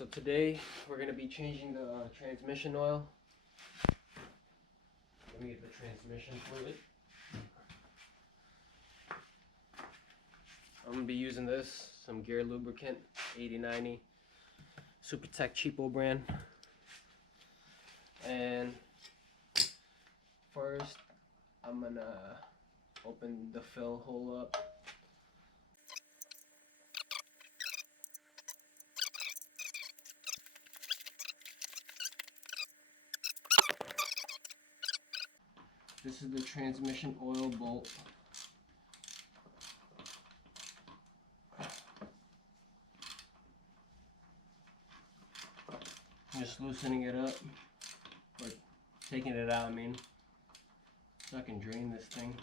So today we're going to be changing the transmission oil. Let me get the transmission fluid. I'm going to be using this, some Gear lubricant, 8090, Supertech cheapo brand. And first I'm going to open the fill hole up. This is the transmission oil bolt. Just loosening it up, or taking it out, I mean, so I can drain this thing.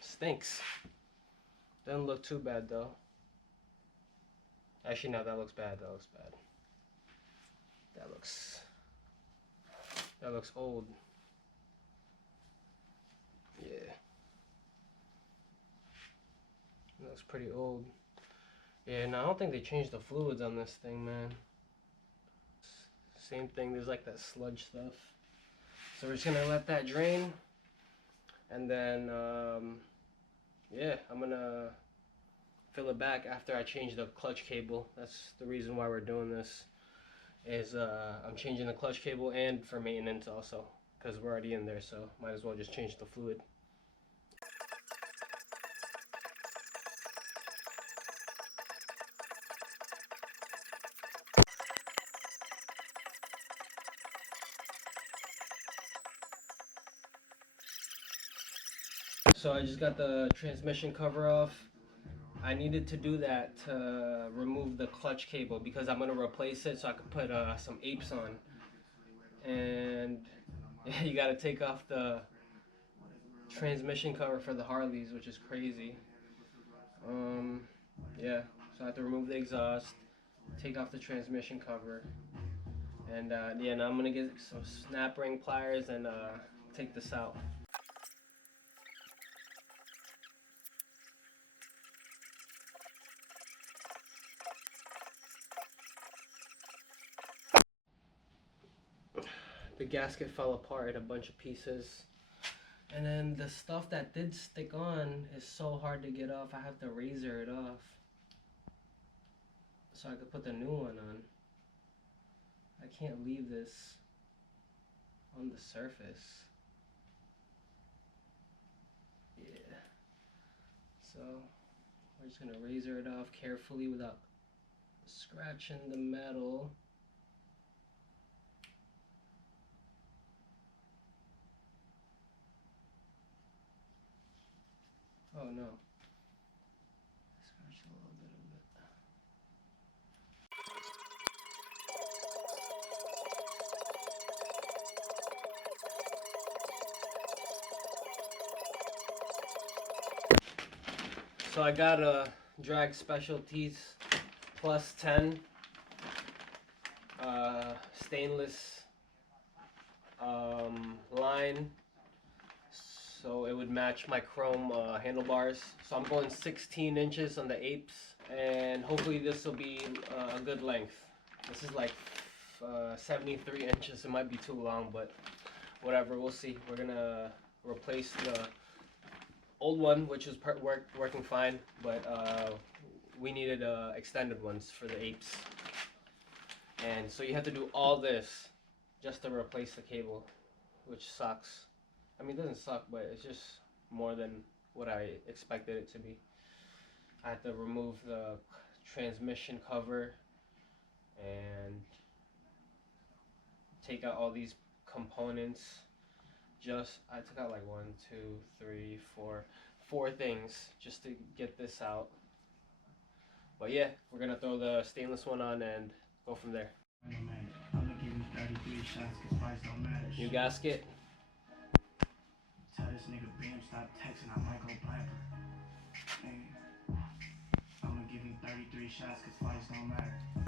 Stinks. Doesn't look too bad though. Actually, no, that looks bad. That looks bad. That looks old. Yeah. That looks pretty old. Yeah, no, I don't think they changed the fluids on this thing, man. Same thing, there's like that sludge stuff. So we're just gonna let that drain. And then, yeah, I'm gonna fill it back after I change the clutch cable. That's the reason why we're doing this. Is I'm changing the clutch cable and for maintenance also, because we're already in there, so might as well just change the fluid. So I just got the transmission cover off. I needed to do that to remove the clutch cable because I'm going to replace it so I could put some apes on. And yeah, you got to take off the transmission cover for the Harleys, which is crazy. Yeah, so I have to remove the exhaust, take off the transmission cover, and yeah, now I'm going to get some snap ring pliers and take this out. The gasket fell apart in a bunch of pieces. And then the stuff that did stick on is so hard to get off, I have to razor it off so I could put the new one on. I can't leave this on the surface. Yeah. So we're just gonna razor it off carefully without scratching the metal. Oh no. Scratch a little bit of it. So I got a Drag Specialties plus 10 stainless line, so it would match my chrome handlebars. So I'm going 16 inches on the apes, and hopefully this will be a good length. This is like 73 inches. It might be too long, but whatever, we'll see. We're gonna replace the old one, which was working fine, but we needed extended ones for the apes. And so you have to do all this just to replace the cable, which sucks. I mean, it doesn't suck, but it's just more than what I expected it to be. I had to remove the transmission cover and take out all these components. I took out like 1, 2, 3, 4 things just to get this out. But yeah, we're gonna throw the stainless one on and go from there. New gasket. Tell this nigga Bam stop texting, I might go blabber. Hey, I'ma give him 33 shots cause fights don't matter.